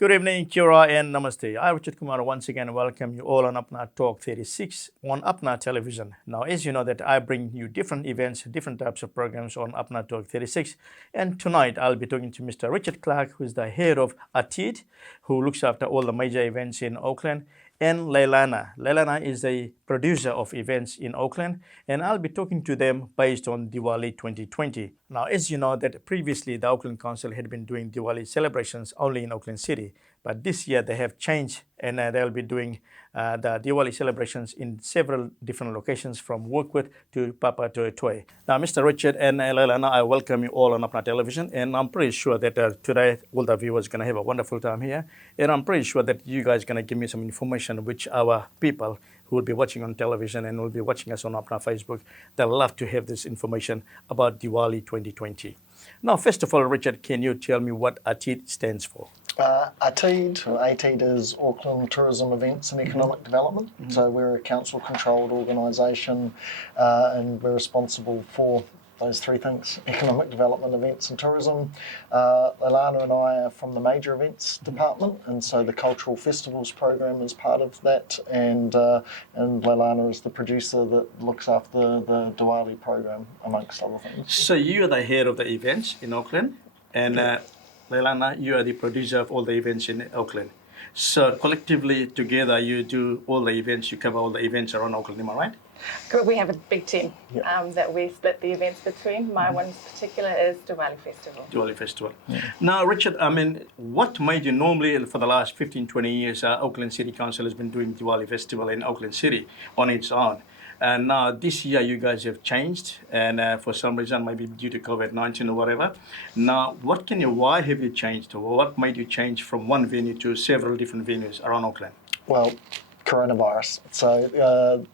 Good evening, Kira and Namaste. I, Richard Kumar, once again welcome you all on Apna Talk 36 on Apna Television. Now, as you know that I bring you different events, different types of programs on Apna Talk 36. And tonight I'll be talking to Mr. Richard Clark, who is the head of ATID, who looks after all the major events in Auckland, and Leilana. Leilana is the producer of events in Auckland, and I'll be talking to them based on Diwali 2020. Now, as you know that previously the Auckland Council had been doing Diwali celebrations only in Auckland City, but this year they have changed and they'll be doing the Diwali celebrations in several different locations from Workwood to Papa to Toi. Now, Mr. Richard and Leilana, I welcome you all on Apna Television, and I'm pretty sure that today all the viewers are going to have a wonderful time here, and I'm pretty sure that you guys are going to give me some information which our people who will be watching on television and will be watching us on Apna Facebook, they'll love to have this information about Diwali 2020. Now, first of all, Richard, can you tell me what ATID stands for? ATID is Auckland Tourism Events and Economic Development. So we're a council-controlled organisation and we're responsible for those three things: economic development, events and tourism. Leilana and I are from the major events department, and so the cultural festivals program is part of that, and Leilana is the producer that looks after the Diwali program, amongst other things. So you are the head of the events in Auckland, and Leilana, you are the producer of all the events in Auckland. So collectively together you do all the events, you cover all the events around Auckland, am I right? We have a big team that we split the events between. My one in particular is Diwali Festival. Diwali Festival. Now, Richard, I mean, what made you normally, for the last 15, 20 years, Auckland City Council has been doing Diwali Festival in Auckland City on its own. And now this year you guys have changed, and for some reason, maybe due to COVID-19 or whatever. Now, why have you changed, or what made you change from one venue to several different venues around Auckland? Well, coronavirus. So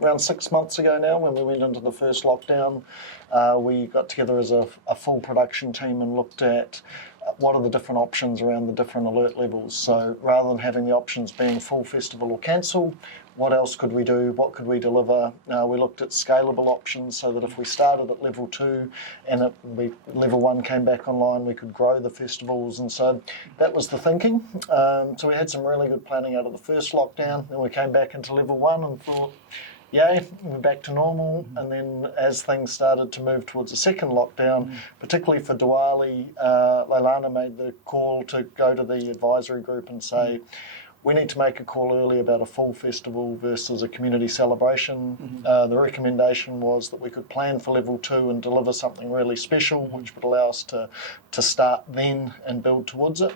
around 6 months ago now, when we went into the first lockdown, we got together as a full production team and looked at what are the different options around the different alert levels. So rather than having the options being full festival or cancel, what else could we do? What could we deliver? We looked at scalable options so that if we started at level 2 and level 1 came back online, we could grow the festivals. And so that was the thinking. So we had some really good planning out of the first lockdown. Then we came back into level 1 and thought, yay, we're back to normal. And then as things started to move towards the second lockdown, particularly for Diwali, Leilana made the call to go to the advisory group and say, we need to make a call early about a full festival versus a community celebration. The recommendation was that we could plan for level 2 and deliver something really special, which would allow us to start then and build towards it.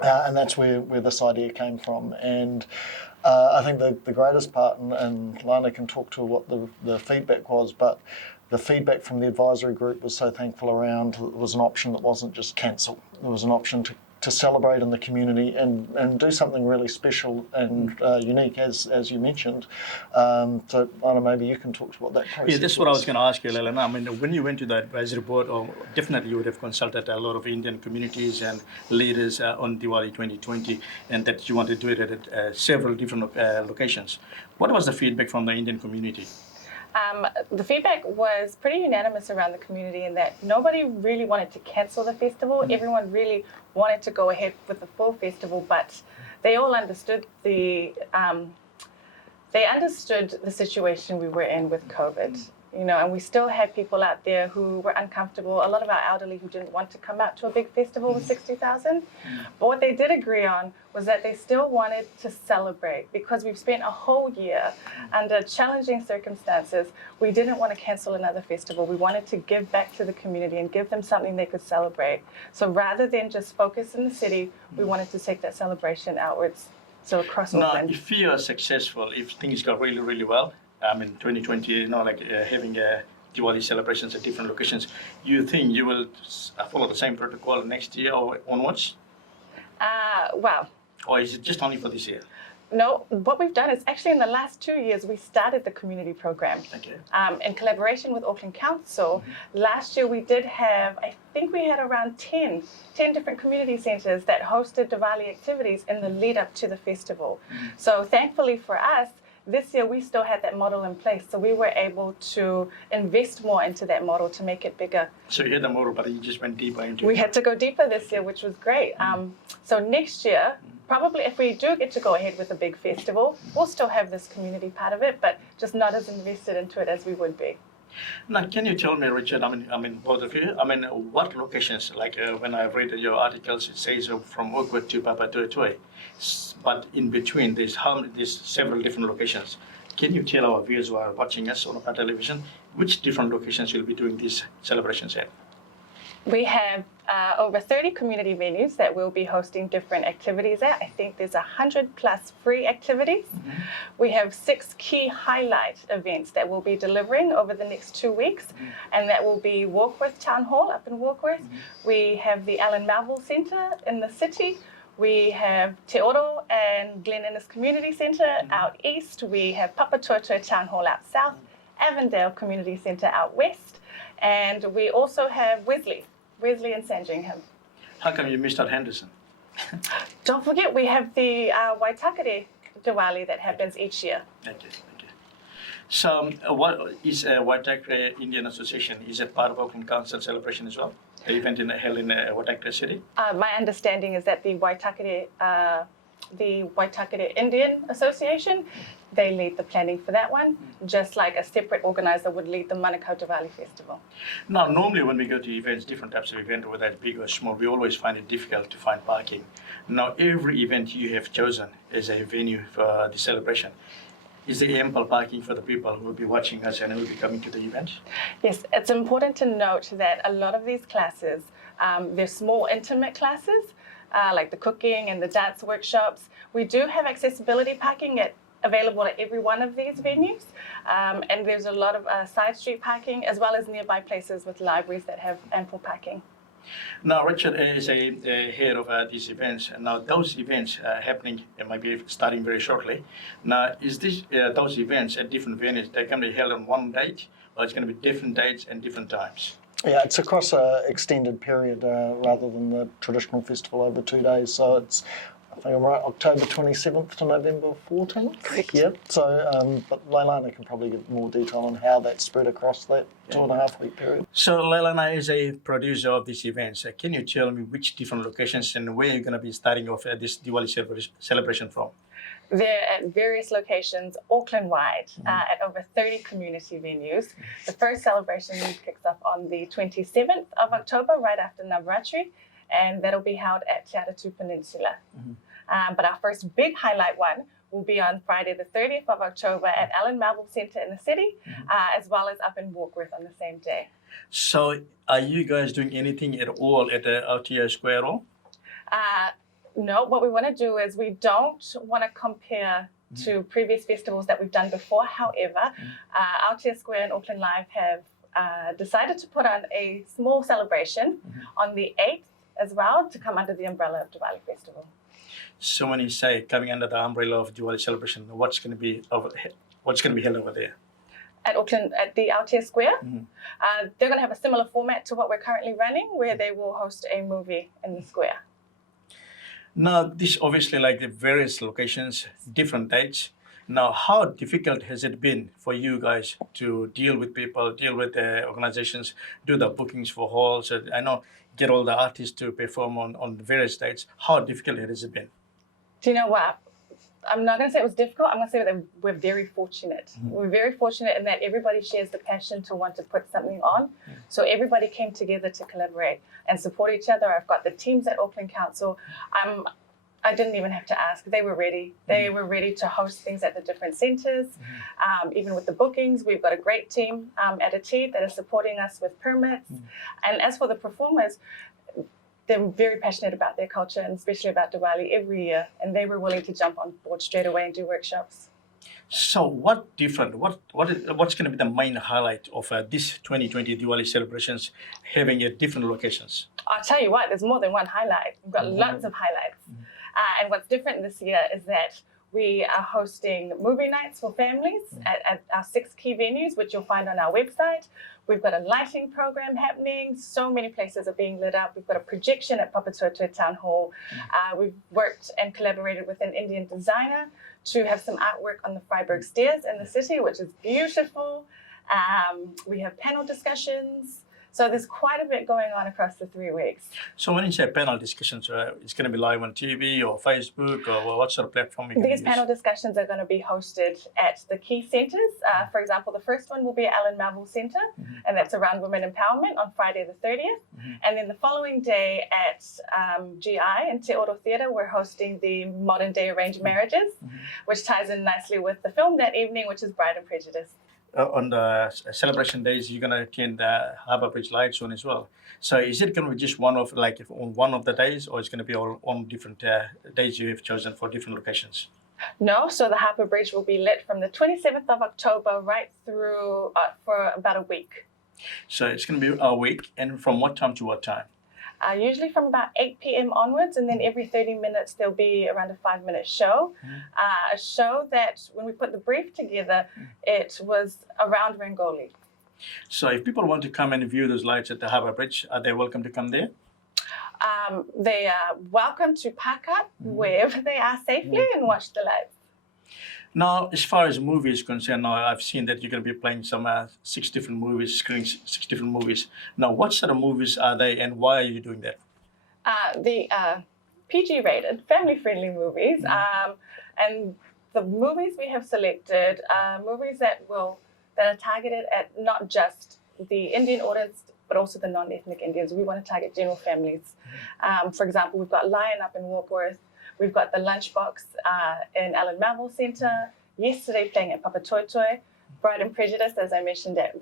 And that's where this idea came from. And I think the greatest part, and Lana can talk to what the feedback was, but the feedback from the advisory group was so thankful around it was an option that wasn't just cancel. It was an option to celebrate in the community and do something really special and unique, as you mentioned. So, Anna, maybe you can talk to what that process was. Yeah, that's what I was going to ask you, Leilana. I mean, when you went to the advisory board, definitely you would have consulted a lot of Indian communities and leaders on Diwali 2020, and that you want to do it at several different locations. What was the feedback from the Indian community? The feedback was pretty unanimous around the community in that nobody really wanted to cancel the festival. Everyone really wanted to go ahead with the full festival, but they all understood the situation we were in with COVID. And we still had people out there who were uncomfortable, a lot of our elderly who didn't want to come out to a big festival with 60,000. But what they did agree on was that they still wanted to celebrate, because we've spent a whole year under challenging circumstances. We didn't want to cancel another festival. We wanted to give back to the community and give them something they could celebrate. So rather than just focus in the city, we wanted to take that celebration outwards, so across Auckland. Now, if you are successful, if things go really, really well, in 2020, having Diwali celebrations at different locations, you think you will follow the same protocol next year or onwards? Well. Or is it just only for this year? No, what we've done is actually in the last 2 years, we started the community program. Okay. In collaboration with Auckland Council. Last year we did have, I think we had around 10 different community centres that hosted Diwali activities in the lead up to the festival. So thankfully for us, this year we still had that model in place, so we were able to invest more into that model to make it bigger. So you had the model, but you just went deeper into We it. had to go deeper this year, which was great. So next year, probably if we do get to go ahead with a big festival, we'll still have this community part of it, but just not as invested into it as we would be. Now, can you tell me, Richard, both of you, what locations, like when I read your articles, it says from Auckland to Papatoetoe, but in between there's several different locations. Can you tell our viewers who are watching us on our television, which different locations you'll be doing these celebrations at? We have over 30 community venues that we'll be hosting different activities at. I think there's 100 plus free activities. We have 6 key highlight events that we'll be delivering over the next 2 weeks, and that will be Warkworth Town Hall up in Warkworth. We have the Alan Melville Centre in the city. We have Te Oro and Glen Innes Community Centre out east. We have Papatoetoe Town Hall out south, Avondale Community Centre out west, and we also have Wesley and Sandringham. How come you missed out Henderson? Don't forget, we have the Waitakere Diwali that happens each year. Thank you. So, what is Waitakere Indian Association? Is it part of Auckland Council celebration as well? The event held in Waitakere City? My understanding is that the Waitakere Indian Association, they lead the planning for that one, just like a separate organizer would lead the Manukau Diwali Festival. Now, normally when we go to events, different types of events, whether it's big or small, we always find it difficult to find parking. Now, every event you have chosen as a venue for the celebration, is there ample parking for the people who will be watching us and who will be coming to the event? Yes, it's important to note that a lot of these classes, they're small, intimate classes, like the cooking and the dance workshops. We do have accessibility parking available at every one of these venues, and there's a lot of side street parking, as well as nearby places with libraries that have ample parking. Now, Richard is a head of these events. Now, those events happening, might be starting very shortly. Now, is this those events at different venues? They can be held on one date, or it's going to be different dates and different times? Yeah, it's across an extended period rather than the traditional festival over 2 days. So it's, I think I'm right, October 27th to November 14th. Correct. Yeah. So, but Leilana can probably give more detail on how that's spread across that 2.5 week period. So, Leilana is a producer of these events. Can you tell me which different locations and where you're going to be starting off this Diwali celebration from? They're at various locations, Auckland-wide, at over 30 community venues. The first celebration kicks off on the 27th of October, right after Navaratri, and that'll be held at Te Atatu Peninsula. But our first big highlight one will be on Friday the 30th of October at Alan Melville Centre in the city, as well as up in Warkworth on the same day. So, are you guys doing anything at all at the Aotea Square at all? No, what we want to do is we don't want to compare to previous festivals that we've done before. However, Aotea Square and Auckland Live have decided to put on a small celebration on the 8th as well, to come under the umbrella of Diwali Festival. So when you say coming under the umbrella of Diwali celebration, what's going to be held over there? At Auckland, at the Aotea Square, they're going to have a similar format to what we're currently running, where they will host a movie in the square. Now, this obviously, like the various locations, different dates. Now, how difficult has it been for you guys to deal with people, deal with the organizations, do the bookings for halls? I know, get all the artists to perform on various dates. How difficult has it been? Do you know what? I'm not going to say it was difficult. I'm going to say that we're very fortunate. We're very fortunate in that everybody shares the passion to want to put something on. So everybody came together to collaborate and support each other. I've got the teams at Auckland Council. I didn't even have to ask. They were ready. They were ready to host things at the different centres. Even with the bookings, we've got a great team at Achieve that is supporting us with permits. And as for the performers, they're very passionate about their culture and especially about Diwali every year. And they were willing to jump on board straight away and do workshops. So what's going to be the main highlight of this 2020 Diwali celebrations having at different locations? I'll tell you what, there's more than one highlight. We've got lots of highlights. And what's different this year is that We are hosting movie nights for families at our 6 key venues, which you'll find on our website. We've got a lighting program happening. So many places are being lit up. We've got a projection at Papatoetoe Town Hall. We've worked and collaborated with an Indian designer to have some artwork on the Freiburg stairs in the city, which is beautiful. We have panel discussions. So there's quite a bit going on across the 3 weeks. So when you say panel discussions, it's going to be live on TV or Facebook, or what sort of platform you can These use? panel discussions are going to be hosted at the key centres. For example, the first one will be at Alan Marvel Centre, and that's around women empowerment on Friday the 30th. And then the following day at GI and Te Oro Theatre, we're hosting the modern day arranged marriages, which ties in nicely with the film that evening, which is Bride and Prejudice. On the celebration days, you're going to attend the Harbour Bridge Light Zone as well. So is it going to be just one of, like, on one of the days, or it's going to be all on different days you have chosen for different locations? No, so the Harbour Bridge will be lit from the 27th of October right through for about a week. So it's going to be a week, and from what time to what time? Usually from about 8 p.m. onwards, and then every 30 minutes there'll be around a 5-minute show. A show that, when we put the brief together, it was around Rangoli. So if people want to come and view those lights at the Harbour Bridge, are they welcome to come there? They are welcome to park up wherever they are safely and watch the lights. Now, as far as movies concerned, now I've seen that you're going to be playing some 6 different movies, screening 6 different movies. Now, what sort of movies are they, and why are you doing that? The PG-rated, family-friendly movies, and the movies we have selected are movies that are targeted at not just the Indian audience, but also the non-ethnic Indians. We want to target general families. For example, we've got Lion up in Warkworth. We've got the Lunchbox in Alan Marvel Centre. Yesterday playing at Papatoetoe. Bride and Prejudice, as I mentioned, at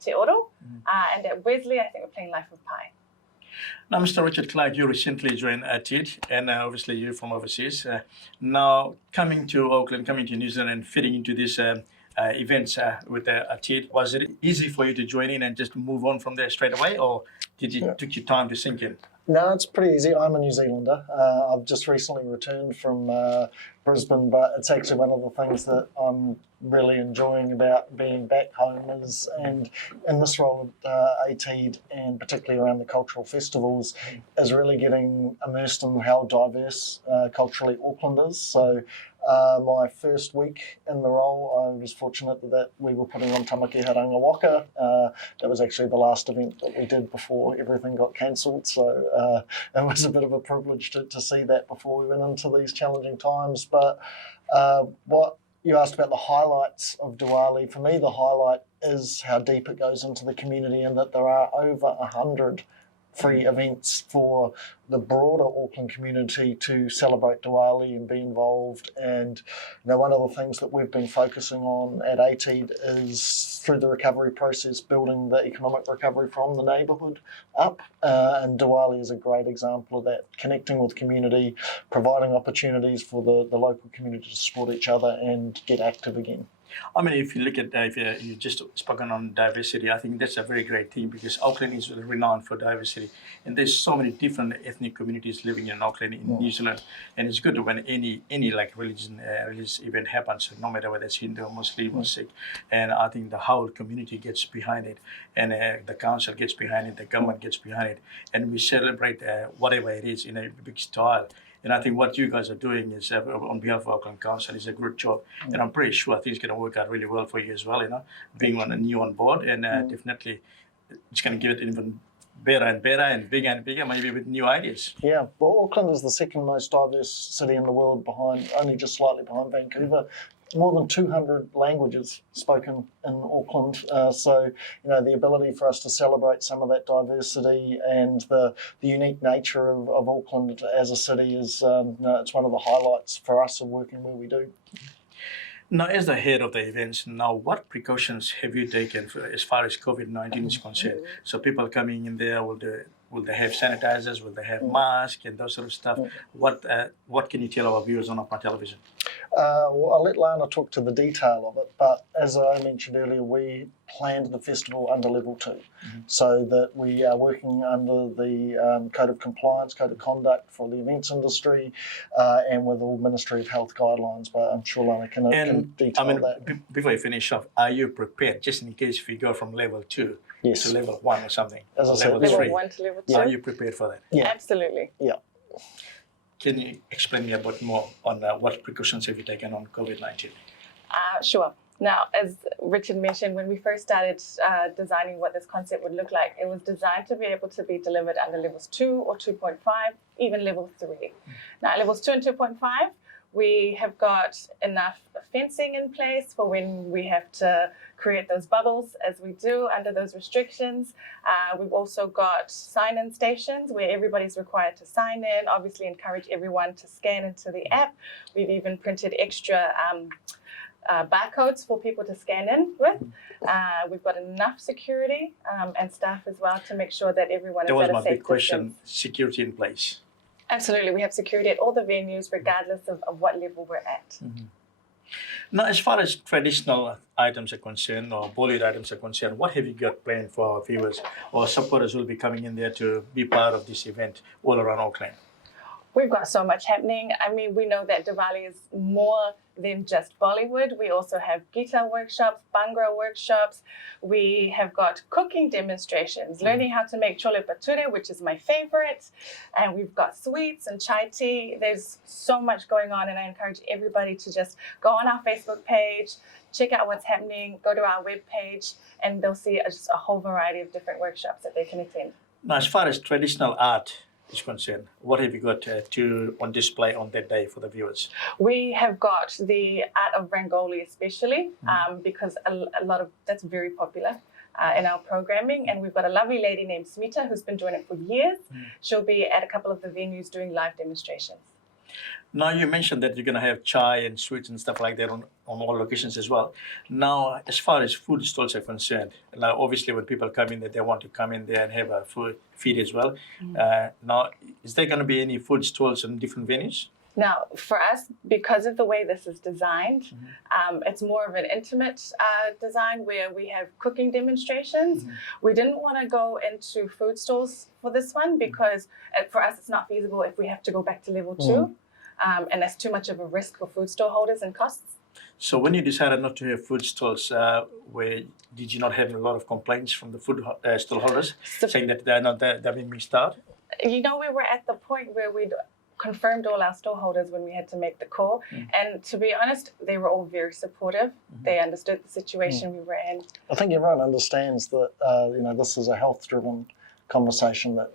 Te Oro. And at Wesley, I think we're playing Life of Pi. Now, Mr. Richard Clark, you recently joined TED, and obviously you're from overseas. Now, coming to Auckland, coming to New Zealand, and fitting into this events with TED, was it easy for you to join in and just move on from there straight away, or did it took you time to sink in? No, it's pretty easy. I'm a New Zealander. I've just recently returned from Brisbane, but it's actually one of the things that I'm really enjoying about being back home is, and in this role at ATED, and particularly around the cultural festivals, is really getting immersed in how diverse culturally Auckland is. So my first week in the role, I was fortunate that we were putting on Tamaki Haranga Waka. That was actually the last event that we did before everything got cancelled. So it was a bit of a privilege to see that before we went into these challenging times. But what you asked about the highlights of Diwali, for me the highlight is how deep it goes into the community, and that there are over 100 free events for the broader Auckland community to celebrate Diwali and be involved. And one of the things that we've been focusing on at ATED is, through the recovery process, building the economic recovery from the neighbourhood up. And Diwali is a great example of that, connecting with community, providing opportunities for the local community to support each other and get active again. I mean, if you look at, if you just spoken on diversity, I think that's a very great thing, because Auckland is renowned for diversity. And there's so many different ethnic communities living in Auckland, in New Zealand. And it's good when any like religious event happens, no matter whether it's Hindu, Muslim, or Sikh. And I think the whole community gets behind it, and the council gets behind it, the government gets behind it. And we celebrate whatever it is in a big style. And I think what you guys are doing is, on behalf of Auckland Council, is a good job. And I'm pretty sure things are going to work out really well for you as well, being new on board. And definitely it's going to give it even better and better and bigger, maybe with new ideas. Yeah, well, Auckland is the second most diverse city in the world, only just slightly behind Vancouver. More than 200 languages spoken in Auckland. So, the ability for us to celebrate some of that diversity and the unique nature of Auckland as a city is, it's one of the highlights for us of working where we do. Now, as the head of the events, what precautions have you taken as far as COVID-19 is concerned? So people coming in there, will they have sanitizers? Will they have masks and those sort of stuff? What can you tell our viewers on our television? Well, I'll let Lana talk to the detail of it, but as I mentioned earlier, we planned the festival under level 2, so that we are working under the Code of Compliance, Code of Conduct for the events industry, and with all Ministry of Health guidelines, but I'm sure Lana can detail that. Before you finish off, are you prepared, just in case if you go from level 2 Yes. to level 1 or something, As I said, Level 3, 1 to level 2? are you prepared for that? Yeah. Absolutely. Yeah. Can you explain me a bit more on what precautions have you taken on COVID-19? Sure. Now, as Richard mentioned, when we first started designing what this concept would look like, it was designed to be able to be delivered under levels 2 or 2.5, even level 3. Now, levels 2 and 2.5, we have got enough fencing in place for when we have to create those bubbles as we do under those restrictions. We've also got sign-in stations where everybody's required to sign in, obviously encourage everyone to scan into the app. We've even printed extra barcodes for people to scan in with. We've got enough security and staff as well to make sure that everyone is at a safe distance. That was my big question, security in place. Absolutely, we have security at all the venues regardless of what level we're at. Now, as far as traditional items are concerned or Bollywood items are concerned, what have you got planned for our viewers or supporters who will be coming in there to be part of this event all around Auckland? We've got so much happening. I mean, we know that Diwali is more than just Bollywood. We also have guitar workshops, Bhangra workshops. We have got cooking demonstrations, learning how to make chole bhature, which is my favorite. And we've got sweets and chai tea. There's so much going on, and I encourage everybody to just go on our Facebook page, check out what's happening, go to our webpage, and they'll see just a whole variety of different workshops that they can attend. Now, as far as traditional art is concerned, what have you got on display on that day for the viewers? We have got the art of Rangoli especially, because a lot of that's very popular in our programming, and we've got a lovely lady named Smita who's been doing it for years. She'll be at a couple of the venues doing live demonstrations. Now, you mentioned that you're going to have chai and sweets and stuff like that on all locations as well. Now, as far as food stalls are concerned, now obviously when people come in there, they want to come in there and have a food feed as well. Now, is there going to be any food stalls in different venues? Now, for us, because of the way this is designed, it's more of an intimate design where we have cooking demonstrations. We didn't want to go into food stalls for this one because for us, it's not feasible if we have to go back to level 2. And that's too much of a risk for food store holders and costs. So when you decided not to have food stalls, did you not have a lot of complaints from the food stall holders saying that they're being missed out? You know, we were at the point where we'd confirmed all our store holders when we had to make the call. And to be honest, they were all very supportive. They understood the situation we were in. I think everyone understands that this is a health-driven conversation, that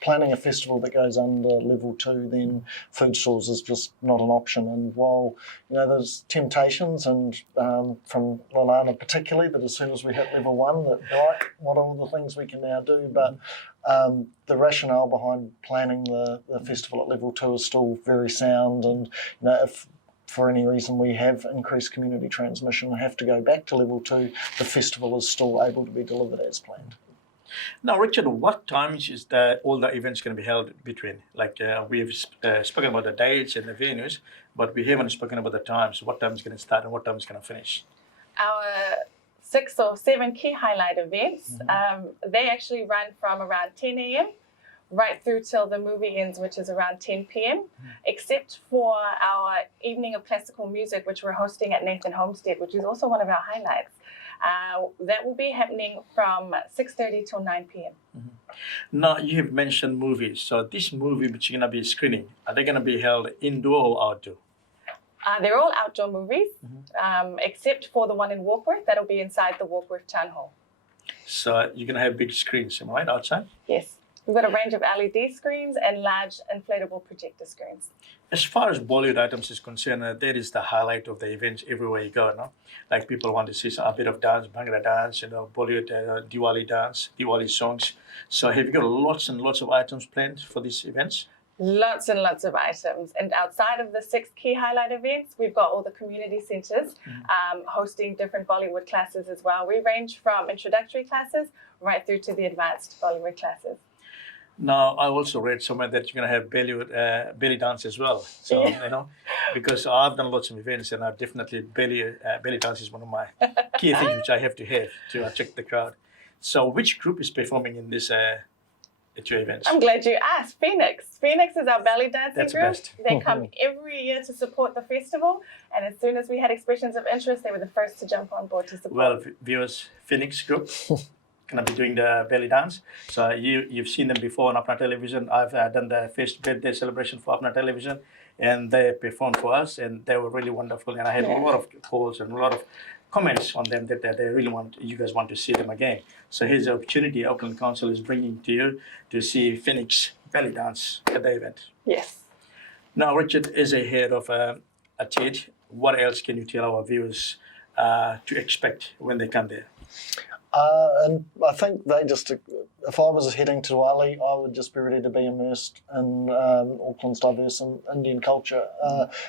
planning a festival that goes under level 2, then food stalls is just not an option. And while there's temptations, and from Leilana particularly, that as soon as we hit level 1, that right, what are all the things we can now do? But the rationale behind planning the festival at level 2 is still very sound. And if for any reason we have increased community transmission and have to go back to level 2, the festival is still able to be delivered as planned. Now, Richard, what times is all the events going to be held between? Like we've spoken about the dates and the venues, but we haven't spoken about the times. What time is going to start and what time is going to finish? Our 6 or 7 key highlight events, they actually run from around 10 a.m. right through till the movie ends, which is around 10 p.m., except for our evening of classical music, which we're hosting at Nathan Homestead, which is also one of our highlights. That will be happening from 6:30 till 9 p.m. Now, you have mentioned movies. So this movie which you're going to be screening, are they going to be held indoor or outdoor? They're all outdoor movies, except for the one in Warkworth. That'll be inside the Warkworth Town Hall. So you're going to have big screens, am I right, outside? Yes. We've got a range of LED screens and large inflatable projector screens. As far as Bollywood items is concerned, that is the highlight of the events everywhere you go, no? Like people want to see a bit of dance, Bhangra dance, Bollywood Diwali dance, Diwali songs. So have you got lots and lots of items planned for these events? Lots and lots of items. And outside of the 6 key highlight events, we've got all the community centres hosting different Bollywood classes as well. We range from introductory classes right through to the advanced Bollywood classes. Now, I also read somewhere that you're going to have belly dance as well. So, Yeah. you know, because I've done lots of events and I definitely belly dance is one of my key things which I have to attract the crowd. So, which group is performing in this two events? I'm glad you asked. Phoenix. Phoenix is our belly dancing That's the group. best. They come every year to support the festival, and as soon as we had expressions of interest, they were the first to jump on board to support. Well, viewers, Phoenix group gonna be doing the belly dance. So you've seen them before on Upna Television. I've done the first birthday celebration for Upna Television, and they performed for us, and they were really wonderful. And I had a lot of calls and a lot of comments on them that they really you guys want to see them again. So here's the opportunity Auckland Council is bringing to you to see Phoenix belly dance at the event. Yes. Now, Richard is a head of a TED. What else can you tell our viewers to expect when they come there? And I think if I was heading to Diwali, I would just be ready to be immersed in Auckland's diverse Indian culture.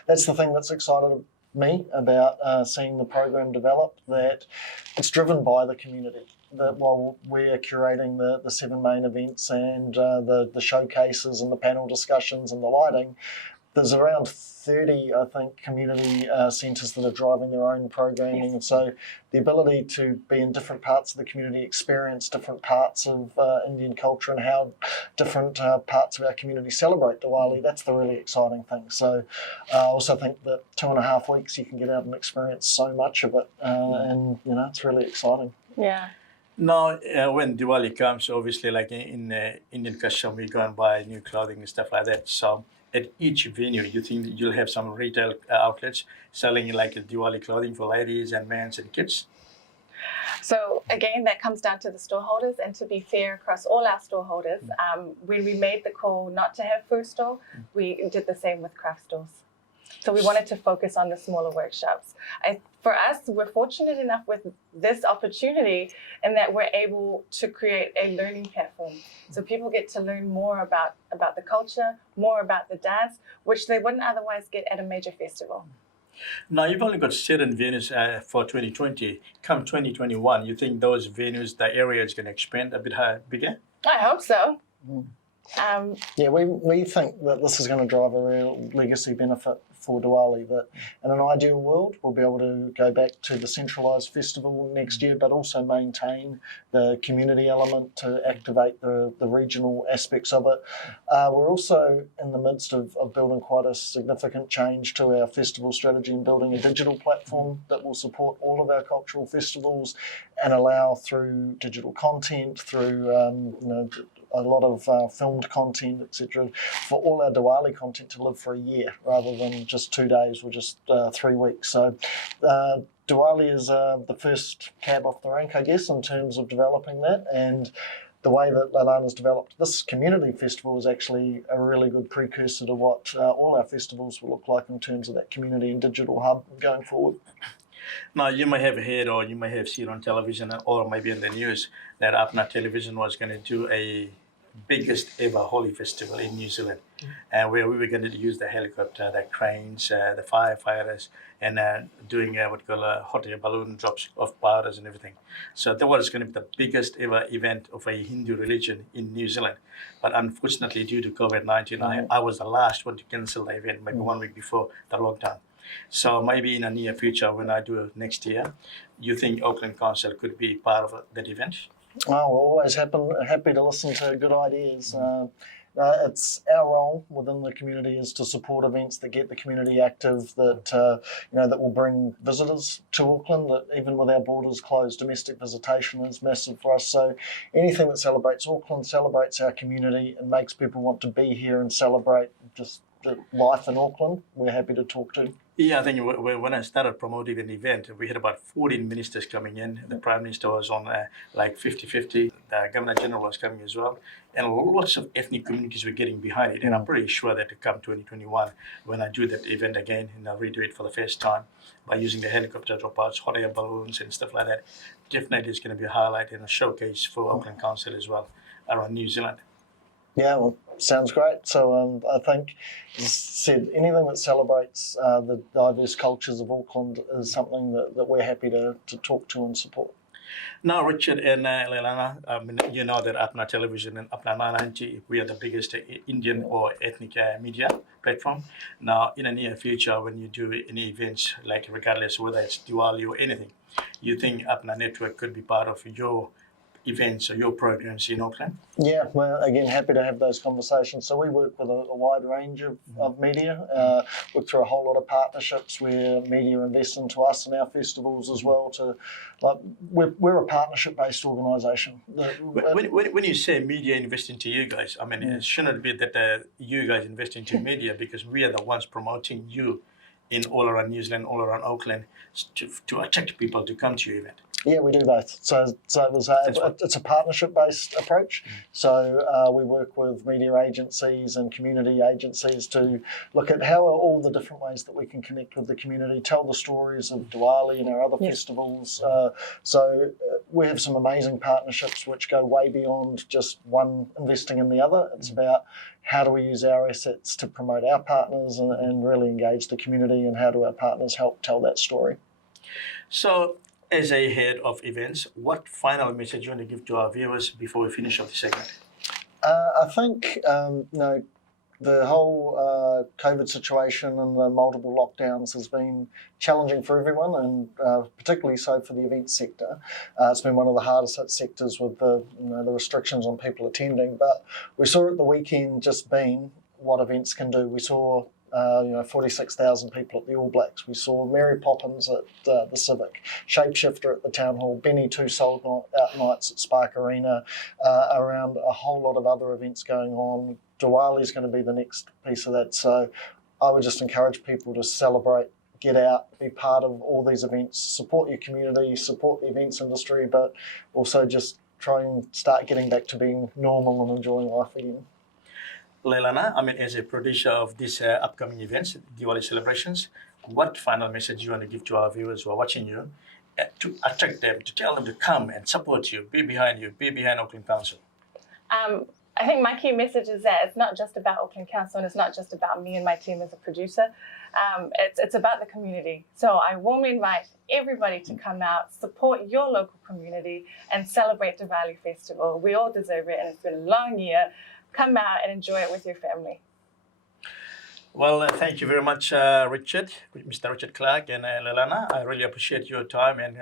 That's the thing that's excited me about seeing the program develop, that it's driven by the community. That while we're curating the 7 main events and the showcases and the panel discussions and the lighting, there's around 30, I think, community centres that are driving their own programming. And so the ability to be in different parts of the community, experience different parts of Indian culture and how different parts of our community celebrate Diwali, that's the really exciting thing. So I also think that 2.5 weeks you can get out and experience so much of it. And, it's really exciting. Yeah. Now, when Diwali comes, obviously, like in Indian custom, we go and buy new clothing and stuff like that. So at each venue, you think that you'll have some retail outlets selling like Diwali clothing for ladies and men and kids? So again, that comes down to the store holders, and to be fair across all our store holders, when we made the call not to have food store, we did the same with craft stores. So we wanted to focus on the smaller workshops. For us, we're fortunate enough with this opportunity in that we're able to create a learning platform. So people get to learn more about the culture, more about the dance, which they wouldn't otherwise get at a major festival. Now, you've only got 7 venues for 2020. Come 2021, you think those venues, the area is going to expand a bit bigger? I hope so. Yeah, we think that this is going to drive a real legacy benefit for Diwali, that in an ideal world we'll be able to go back to the centralised festival next year, but also maintain the community element to activate the regional aspects of it. We're also in the midst of building quite a significant change to our festival strategy and building a digital platform that will support all of our cultural festivals and allow through digital content, through a lot of filmed content, etc., for all our Diwali content to live for a year rather than just 2 days or just 3 weeks. So Diwali is the first cab off the rank, I guess, in terms of developing that. And the way that Leilana's developed this community festival is actually a really good precursor to what all our festivals will look like in terms of that community and digital hub going forward. Now, you may have heard or you may have seen on television or maybe in the news that Upna Television was going to do a biggest ever Holi festival in New Zealand, where we were going to use the helicopter, the cranes, the firefighters, and doing what we call hot air balloon drops of powders and everything. So that was going to be the biggest ever event of a Hindu religion in New Zealand. But unfortunately, due to COVID-19, I was the last one to cancel the event, maybe 1 week before the lockdown. So maybe in the near future, when I do it next year, you think Auckland Council could be part of that event? Oh, we're always happy to listen to good ideas. It's our role within the community is to support events that get the community active, that that will bring visitors to Auckland. That even with our borders closed, domestic visitation is massive for us. So anything that celebrates Auckland, celebrates our community, and makes people want to be here and celebrate just life in Auckland, we're happy to talk to. Yeah, I think when I started promoting an event, we had about 14 ministers coming in. The Prime Minister was on like 50-50. The Governor General was coming as well. And lots of ethnic communities were getting behind it. And I'm pretty sure that to come 2021, when I do that event again, and I'll redo it for the first time by using the helicopter dropouts, hot air balloons and stuff like that, definitely it's going to be a highlight and a showcase for Auckland Council as well around New Zealand. Yeah, well, sounds great. So I think, as I said, anything that celebrates the diverse cultures of Auckland is something that we're happy to talk to and support. Now, Richard and Leilana, you know that Apna Television and Apna Nananchi, we are the biggest Indian or ethnic media platform. Now, in the near future, when you do any events, like regardless whether it's Diwali or anything, you think Apna Network could be part of your events or your programs in Auckland? Yeah, well, again, happy to have those conversations. So we work with a wide range of media, work through a whole lot of partnerships where media invest into us and our festivals as well. We're a partnership-based organisation. When you say media invest into you guys, I mean, it shouldn't be that you guys invest into media, because we are the ones promoting you in all around New Zealand, all around Auckland, to attract people to come to your event. Yeah, we do both. So it's a partnership-based approach. So we work with media agencies and community agencies to look at how are all the different ways that we can connect with the community, tell the stories of Diwali and our other festivals. We have some amazing partnerships which go way beyond just one investing in the other. It's about how do we use our assets to promote our partners and really engage the community, and how do our partners help tell that story. So, as a head of events, what final message you want to give to our viewers before we finish off the segment? I think the whole COVID situation and the multiple lockdowns has been challenging for everyone, and particularly so for the events sector. It's been one of the hardest hit sectors with the restrictions on people attending. But we saw at the weekend just been what events can do. We saw 46,000 people at the All Blacks. We saw Mary Poppins at the Civic, Shapeshifter at the Town Hall, Benny 2 sold out nights at Spark Arena, around a whole lot of other events going on. Diwali is going to be the next piece of that. So I would just encourage people to celebrate, get out, be part of all these events, support your community, support the events industry, but also just try and start getting back to being normal and enjoying life again. Leilana, I mean, as a producer of these upcoming events, Diwali celebrations, what final message you want to give to our viewers who are watching you to attract them, to tell them to come and support you, be behind Auckland Council? I think my key message is that it's not just about Auckland Council, and it's not just about me and my team as a producer. It's about the community. So I warmly invite everybody to come out, support your local community, and celebrate Diwali Festival. We all deserve it, and it's been a long year. Come out and enjoy it with your family. Well, thank you very much, Mr. Richard Clark and Leilana. I really appreciate your time and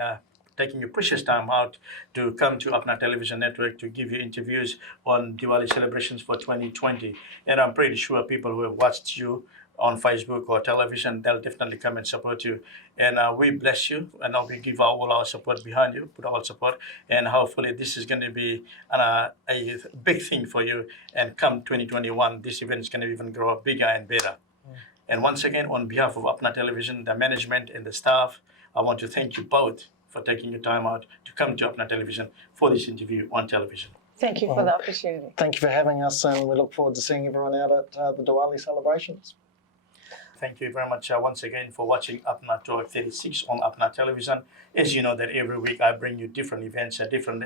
taking your precious time out to come to Apna Television Network to give you interviews on Diwali celebrations for 2020. And I'm pretty sure people who have watched you on Facebook or television, they'll definitely come and support you. And we bless you, and we give all our support behind you, put our support, and hopefully this is going to be a big thing for you. And come 2021, this event is going to even grow bigger and better. And once again, on behalf of Apna Television, the management and the staff, I want to thank you both for taking your time out to come to Apna Television for this interview on television. Thank you for the opportunity. Thank you for having us, and we look forward to seeing everyone out at the Diwali celebrations. Thank you very much once again for watching Apna Talk 36 on Apna Television. As you know that every week I bring you different events, different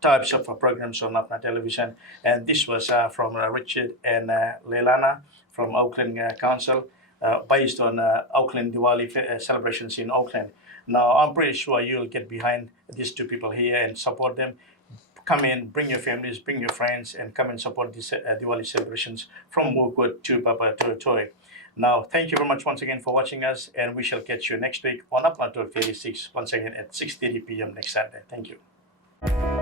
types of programs on Apna Television. And this was from Richard and Leilana from Auckland Council, based on Auckland Diwali celebrations in Auckland. Now, I'm pretty sure you'll get behind these two people here and support them. Come in, bring your families, bring your friends, and come and support these Diwali celebrations from Woodwood to Papa to Toy. Now, thank you very much once again for watching us, and we shall catch you next week on Apna Talk 36, once again at 6:30 p.m. next Saturday. Thank you.